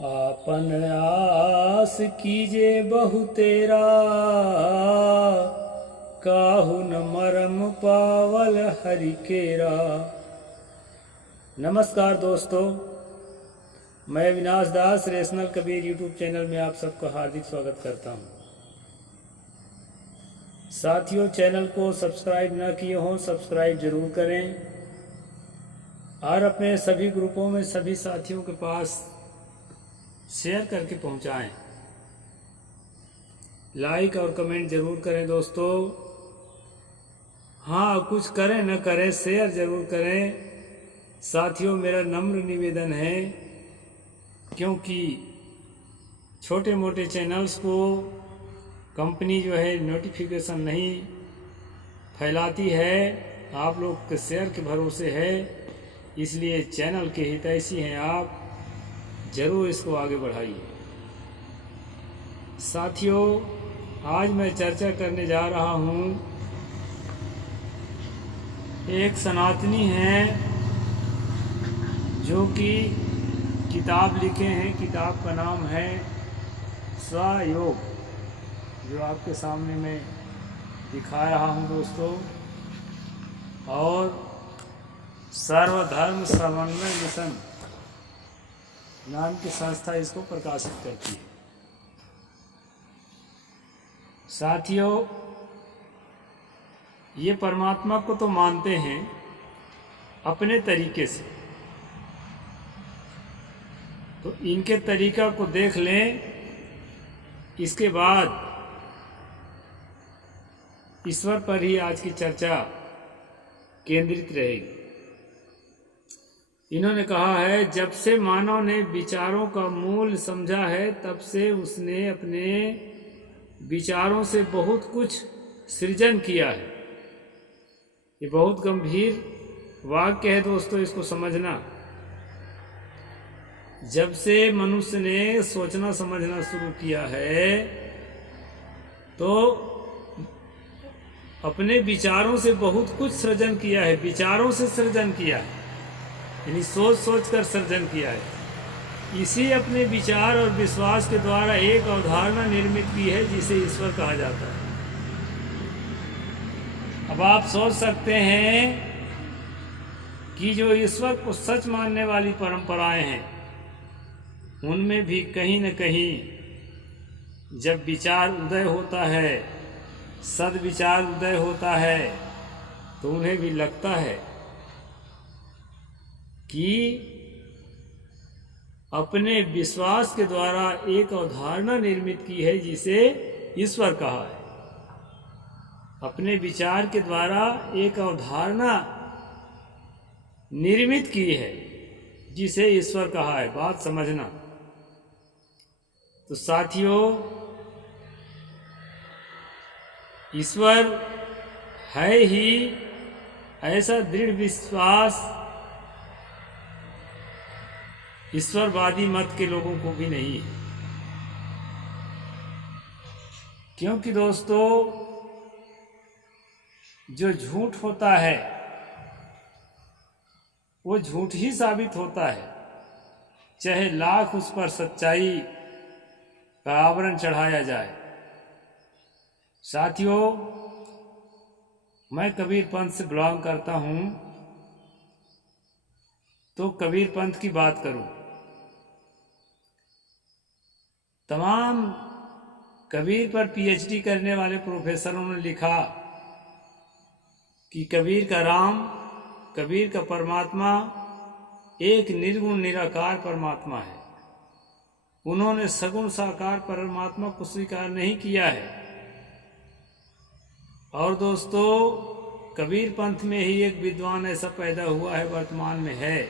आपन आस कीजे बहु तेरा, काहू न मरम पावल हरि केरा। नमस्कार दोस्तों, मैं विनाश दास रेशनल कबीर यूट्यूब चैनल में आप सबका हार्दिक स्वागत करता हूं। साथियों, चैनल को सब्सक्राइब न किए हों सब्सक्राइब जरूर करें और अपने सभी ग्रुपों में सभी साथियों के पास शेयर करके पहुंचाएं। लाइक और कमेंट जरूर करें दोस्तों। हाँ, कुछ करें न करें शेयर जरूर करें साथियों, मेरा नम्र निवेदन है, क्योंकि छोटे मोटे चैनल्स को कंपनी जो है नोटिफिकेशन नहीं फैलाती है, आप लोग के शेयर के भरोसे है, इसलिए चैनल के हितैषी हैं आप, जरूर इसको आगे बढ़ाइए। साथियों, आज मैं चर्चा करने जा रहा हूँ, एक सनातनी हैं जो कि किताब लिखे हैं। किताब का नाम है स्वयोग, जो आपके सामने मैं दिखा रहा हूँ दोस्तों, और सर्वधर्म समन्वय मिशन नाम की संस्था इसको प्रकाशित करती है। साथियों, ये परमात्मा को तो मानते हैं अपने तरीके से, तो इनके तरीका को देख लें, इसके बाद ईश्वर पर ही आज की चर्चा केंद्रित रहेगी। इन्होंने कहा है, जब से मानव ने विचारों का मूल समझा है, तब से उसने अपने विचारों से बहुत कुछ सृजन किया है। ये बहुत गंभीर वाक्य है दोस्तों, इसको समझना। जब से मनुष्य ने सोचना समझना शुरू किया है, तो अपने विचारों से बहुत कुछ सृजन किया है। विचारों से सृजन किया है, यानी सोच सोच कर सृजन किया है। इसी अपने विचार और विश्वास के द्वारा एक अवधारणा निर्मित की है, जिसे ईश्वर कहा जाता है। अब आप सोच सकते हैं कि जो ईश्वर को सच मानने वाली परंपराएं हैं, उनमें भी कहीं न कहीं जब विचार उदय होता है, सद्विचार उदय होता है, तो उन्हें भी लगता है कि अपने विश्वास के द्वारा एक अवधारणा निर्मित की है, जिसे ईश्वर कहा है। अपने विचार के द्वारा एक अवधारणा निर्मित की है, जिसे ईश्वर कहा है। बात समझना। तो साथियों, ईश्वर है ही, ऐसा दृढ़ विश्वास ईश्वरवादी मत के लोगों को भी नहीं है। क्योंकि दोस्तों, जो झूठ होता है वो झूठ ही साबित होता है, चाहे लाख उस पर सच्चाई का आवरण चढ़ाया जाए। साथियों, मैं कबीर पंथ से बिलोंग करता हूं, तो कबीर पंथ की बात करूं। तमाम कबीर पर पीएचडी करने वाले प्रोफेसरों ने लिखा कि कबीर का राम, कबीर का परमात्मा एक निर्गुण निराकार परमात्मा है। उन्होंने सगुण साकार परमात्मा को स्वीकार नहीं किया है। और दोस्तों, कबीर पंथ में ही एक विद्वान ऐसा पैदा हुआ है, वर्तमान में है,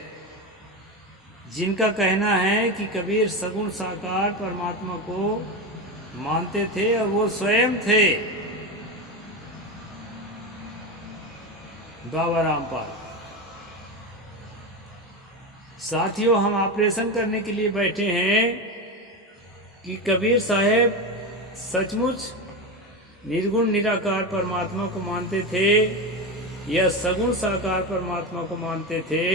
जिनका कहना है कि कबीर सगुण साकार परमात्मा को मानते थे, और वो स्वयं थे बाबा रामपाल। साथियों, हम ऑपरेशन करने के लिए बैठे हैं कि कबीर साहब सचमुच निर्गुण निराकार परमात्मा को मानते थे, या सगुण साकार परमात्मा को मानते थे,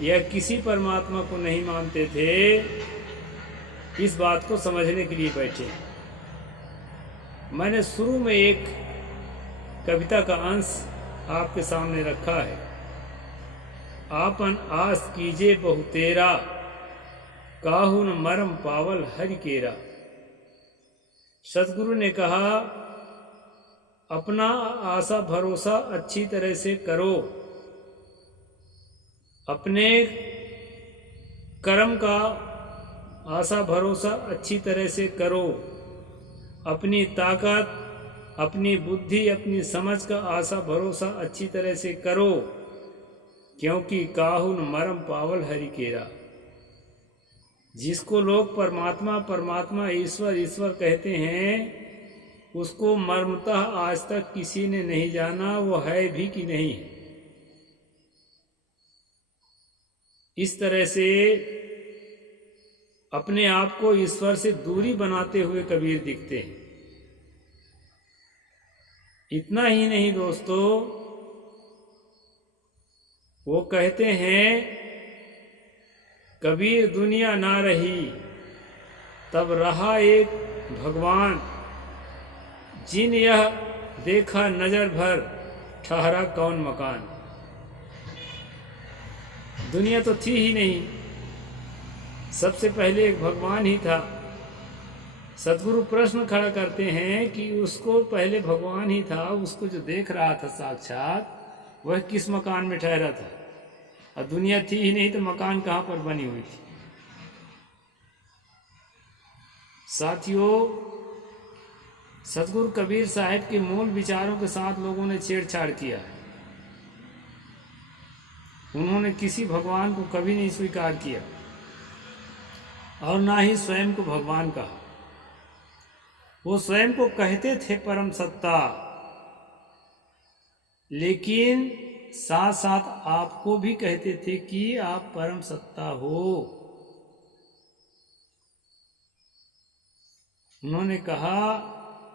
या किसी परमात्मा को नहीं मानते थे, इस बात को समझने के लिए बैठे। मैंने शुरू में एक कविता का अंश आपके सामने रखा है। आपन आस कीजे बहु तेरा, काहू न मरम पावल हरि केरा। सतगुरु ने कहा, अपना आशा भरोसा अच्छी तरह से करो, अपने कर्म का आशा भरोसा अच्छी तरह से करो, अपनी ताकत, अपनी बुद्धि, अपनी समझ का आशा भरोसा अच्छी तरह से करो, क्योंकि काहुन मरम पावल हरि केरा। जिसको लोग परमात्मा परमात्मा ईश्वर ईश्वर कहते हैं, उसको मर्मतः आज तक किसी ने नहीं जाना वो है भी कि नहीं है। इस तरह से अपने आप को ईश्वर से दूरी बनाते हुए कबीर दिखते हैं। इतना ही नहीं दोस्तों, वो कहते हैं, कबीर दुनिया ना रही तब रहा एक भगवान, जिन यह देखा नजर भर ठहरा कौन मकान। दुनिया तो थी ही नहीं, सबसे पहले एक भगवान ही था। सतगुरु प्रश्न खड़ा करते हैं कि उसको पहले भगवान ही था, उसको जो देख रहा था साक्षात, वह किस मकान में ठहरा था। और दुनिया थी ही नहीं तो मकान कहाँ पर बनी हुई थी। साथियों, सतगुरु कबीर साहब के मूल विचारों के साथ लोगों ने छेड़छाड़ किया है। उन्होंने किसी भगवान को कभी नहीं स्वीकार किया और ना ही स्वयं को भगवान कहा। वो स्वयं को कहते थे परम सत्ता, लेकिन साथ साथ आपको भी कहते थे कि आप परम सत्ता हो। उन्होंने कहा,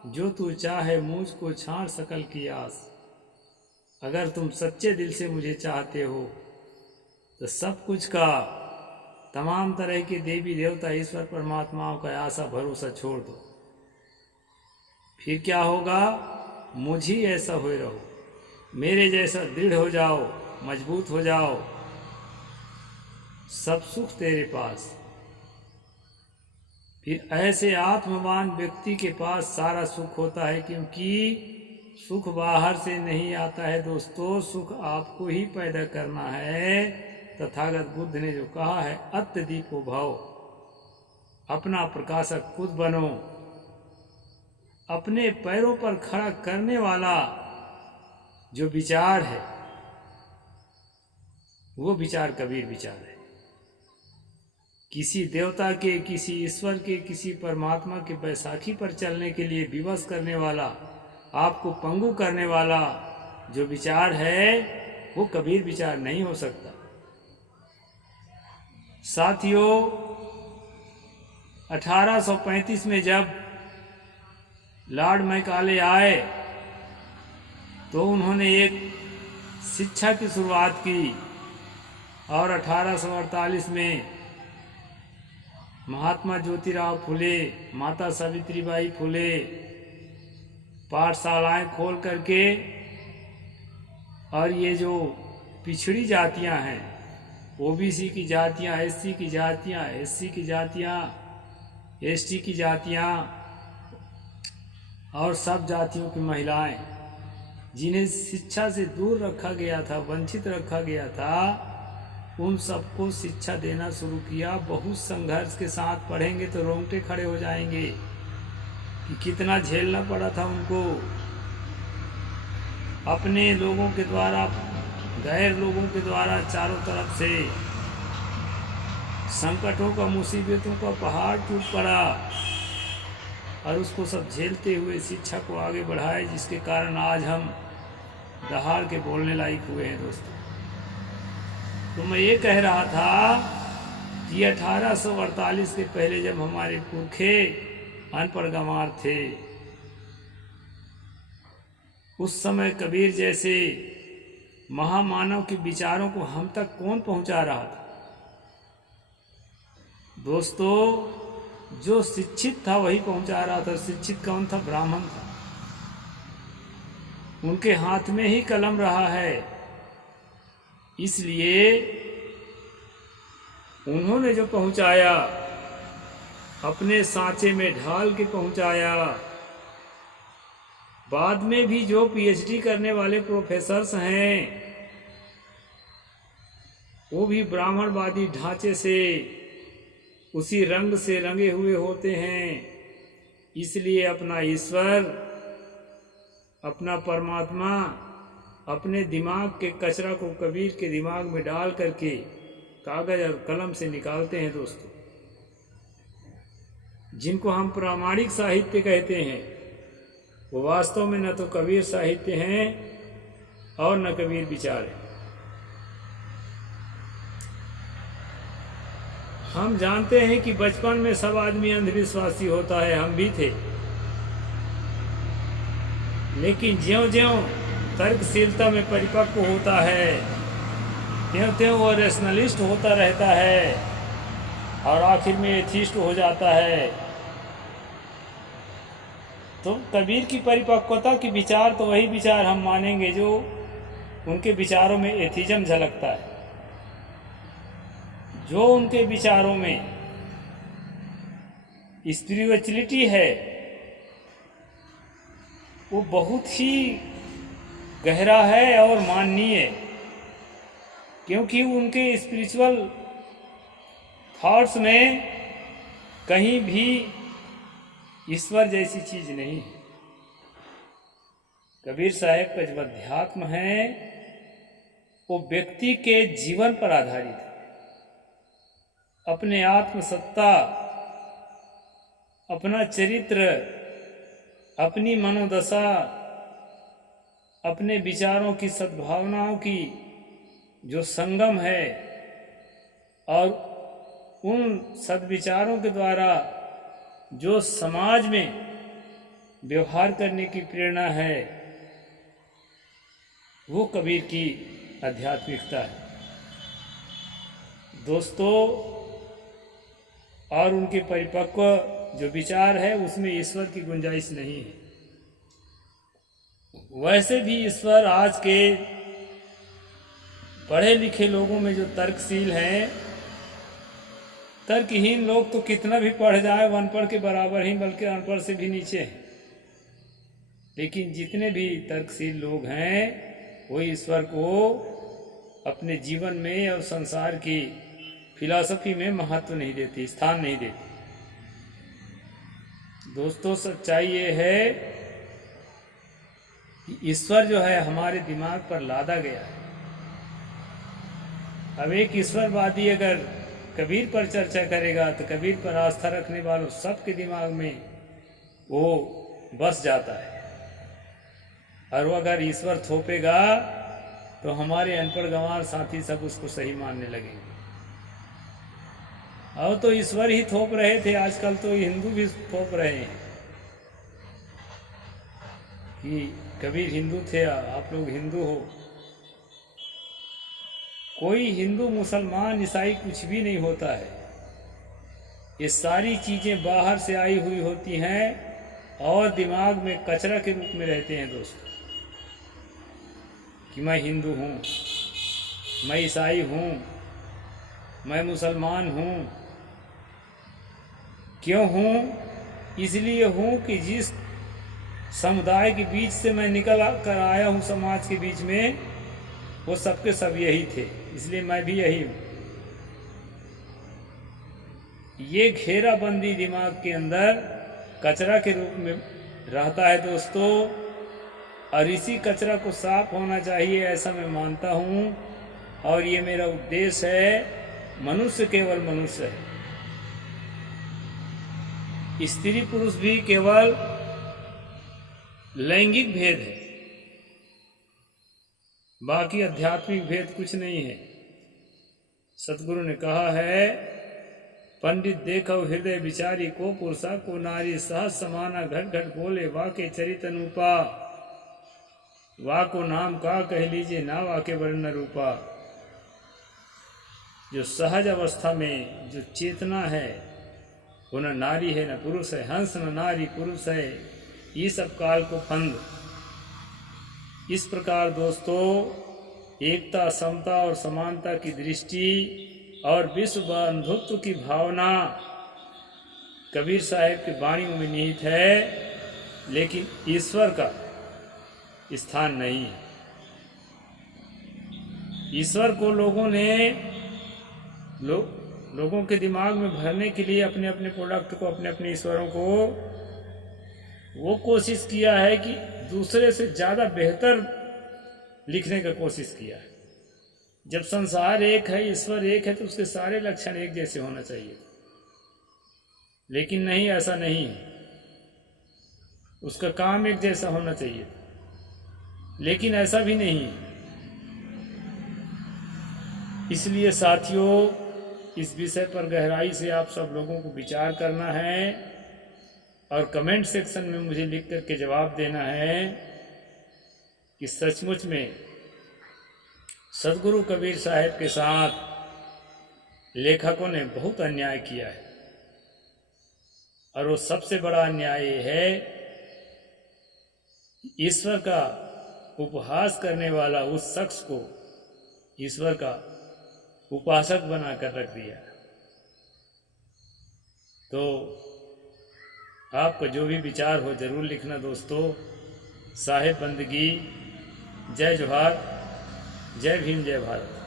जो तू चाहे मुझको छाड़ सकल की आस। अगर तुम सच्चे दिल से मुझे चाहते हो तो सब कुछ का, तमाम तरह के देवी देवता ईश्वर परमात्माओं का आशा भरोसा छोड़ दो। फिर क्या होगा? मुझ ही ऐसा हुए रहो, मेरे जैसा दृढ़ हो जाओ, मजबूत हो जाओ, सब सुख तेरे पास। फिर ऐसे आत्मवान व्यक्ति के पास सारा सुख होता है, क्योंकि सुख बाहर से नहीं आता है दोस्तों, सुख आपको ही पैदा करना है। तथागत बुद्ध ने जो कहा है, अत्यदीपो भव, अपना प्रकाशक खुद बनो। अपने पैरों पर खड़ा करने वाला जो विचार है, वो विचार कबीर विचार है। किसी देवता के, किसी ईश्वर के, किसी परमात्मा के बैसाखी पर चलने के लिए विवश करने वाला, आपको पंगु करने वाला जो विचार है, वो कबीर विचार नहीं हो सकता। साथियों, 1835 में जब लॉर्ड मैकाले आए तो उन्होंने एक शिक्षा की शुरुआत की, और 1848 में महात्मा ज्योतिराव फुले, माता सावित्रीबाई फुले पाठशालाएं खोल करके, और ये जो पिछड़ी जातियां हैं, ओबीसी की जातियां, एससी की जातियां, एससी की जातियां, एसटी की जातियां और सब जातियों की महिलाएं, जिन्हें शिक्षा से दूर रखा गया था, वंचित रखा गया था, उन सबको शिक्षा देना शुरू किया। बहुत संघर्ष के साथ, पढ़ेंगे तो रोंगटे खड़े हो जाएंगे कि कितना झेलना पड़ा था उनको, अपने लोगों के द्वारा, गैर लोगों के द्वारा, चारों तरफ से संकटों का, मुसीबतों का पहाड़ टूट पड़ा, और उसको सब झेलते हुए शिक्षा को आगे बढ़ाए, जिसके कारण आज हम दहाड़ के बोलने लायक हुए हैं दोस्तों। तो मैं ये कह रहा था कि 1848 के पहले जब हमारे पुरखे अनपढ़ गंवार थे, उस समय कबीर जैसे महामानव के विचारों को हम तक कौन पहुंचा रहा था? दोस्तों, जो शिक्षित था वही पहुंचा रहा था। शिक्षित कौन था? ब्राह्मण था। उनके हाथ में ही कलम रहा है, इसलिए उन्होंने जो पहुंचाया अपने सांचे में ढाल के पहुंचाया। बाद में भी जो पीएचडी करने वाले प्रोफेसर्स हैं वो भी ब्राह्मणवादी ढांचे से, उसी रंग से रंगे हुए होते हैं। इसलिए अपना ईश्वर, अपना परमात्मा अपने दिमाग के कचरा को कबीर के दिमाग में डाल करके कागज और कलम से निकालते हैं। दोस्तों, जिनको हम प्रामाणिक साहित्य कहते हैं वो वास्तव में न तो कबीर साहित्य हैं और न कबीर विचार है। हम जानते हैं कि बचपन में सब आदमी अंधविश्वासी होता है, हम भी थे। लेकिन ज्यों-ज्यों तर्कशीलता में परिपक्व होता है, त्यों-त्यों वो रैशनलिस्ट होता रहता है और आखिर में एथिस्ट हो जाता है। तो कबीर की परिपक्वता की विचार तो वही विचार हम मानेंगे जो उनके विचारों में एथिज्म झलकता है, जो उनके विचारों में स्पिरिचुअलिटी है, वो बहुत ही गहरा है और माननीय, क्योंकि उनके स्पिरिचुअल थॉट्स में कहीं भी ईश्वर जैसी चीज नहीं है। कबीर साहब का जो अध्यात्म है वो व्यक्ति के जीवन पर आधारित है। अपने आत्मसत्ता, अपना चरित्र, अपनी मनोदशा, अपने विचारों की सद्भावनाओं की जो संगम है और उन सद्विचारों के द्वारा जो समाज में व्यवहार करने की प्रेरणा है, वो कबीर की आध्यात्मिकता है। दोस्तों, और उनके परिपक्व जो विचार है उसमें ईश्वर की गुंजाइश नहीं है। वैसे भी ईश्वर आज के पढ़े लिखे लोगों में जो तर्कशील हैं, तर्कहीन लोग तो कितना भी पढ़ जाए अनपढ़ के बराबर ही, बल्कि अनपढ़ से भी नीचे हैं। लेकिन जितने भी तर्कशील लोग हैं वो ईश्वर को अपने जीवन में और संसार की फिलॉसफी में महत्व नहीं देती, स्थान नहीं देती। दोस्तों, सच्चाई ये है कि ईश्वर जो है हमारे दिमाग पर लादा गया है। अब एक ईश्वरवादी अगर कबीर पर चर्चा करेगा तो कबीर पर आस्था रखने वालों सबके दिमाग में वो बस जाता है, और वो अगर ईश्वर थोपेगा तो हमारे अनपढ़ गंवार साथी सब उसको सही मानने लगेंगे। और तो ईश्वर ही थोप रहे थे, आजकल तो हिंदू भी थोप रहे हैं कि कबीर हिंदू थे, आप लोग हिंदू हो। कोई हिंदू मुसलमान ईसाई कुछ भी नहीं होता है। ये सारी चीजें बाहर से आई हुई होती हैं और दिमाग में कचरा के रूप में रहते हैं। दोस्तों, कि मैं हिंदू हूँ, मैं ईसाई हूँ, मैं मुसलमान हूँ। क्यों हूँ? इसलिए हूँ कि जिस समुदाय के बीच से मैं निकल कर आया हूँ समाज के बीच में, वो सबके सब यही थे, इसलिए मैं भी यही हूँ। ये घेराबंदी दिमाग के अंदर कचरा के रूप में रहता है दोस्तों, और इसी कचरा को साफ होना चाहिए ऐसा मैं मानता हूँ। और ये मेरा उद्देश्य है। मनुष्य केवल मनुष्य है, स्त्री पुरुष भी केवल लैंगिक भेद है, बाकी आध्यात्मिक भेद कुछ नहीं है। सतगुरु ने कहा है, पंडित देखो हृदय विचारी को पुरुषा को नारी सहज समाना घट घट बोले वाके चरित अनुपा। वाको नाम का कह लीजिए ना वाके वर्ण रूपा। जो सहज अवस्था में जो चेतना है वो न नारी है न पुरुष है, हंस न नारी पुरुष है, ये सब काल को फंद। इस प्रकार दोस्तों एकता, समता और समानता की दृष्टि और विश्व बंधुत्व की भावना कबीर साहब की वाणी में निहित है, लेकिन ईश्वर का स्थान नहीं है। ईश्वर को लोगों ने लोगों के दिमाग में भरने के लिए अपने अपने प्रोडक्ट को, अपने अपने ईश्वरों को वो कोशिश किया है कि दूसरे से ज़्यादा बेहतर लिखने का कोशिश किया है। जब संसार एक है, ईश्वर एक है, तो उसके सारे लक्षण एक जैसे होना चाहिए, लेकिन नहीं, ऐसा नहीं है। उसका काम एक जैसा होना चाहिए, लेकिन ऐसा भी नहीं है। इसलिए साथियों, इस विषय पर गहराई से आप सब लोगों को विचार करना है और कमेंट सेक्शन में मुझे लिख करके जवाब देना है कि सचमुच में सद्गुरु कबीर साहब के साथ लेखकों ने बहुत अन्याय किया है। और वो सबसे बड़ा अन्याय है ईश्वर का उपहास करने वाला उस शख्स को ईश्वर का उपासक बनाकर रख दिया। तो आपका जो भी विचार हो जरूर लिखना दोस्तों। साहेब बंदगी। जय जोहार, जय भीम, जय भारत।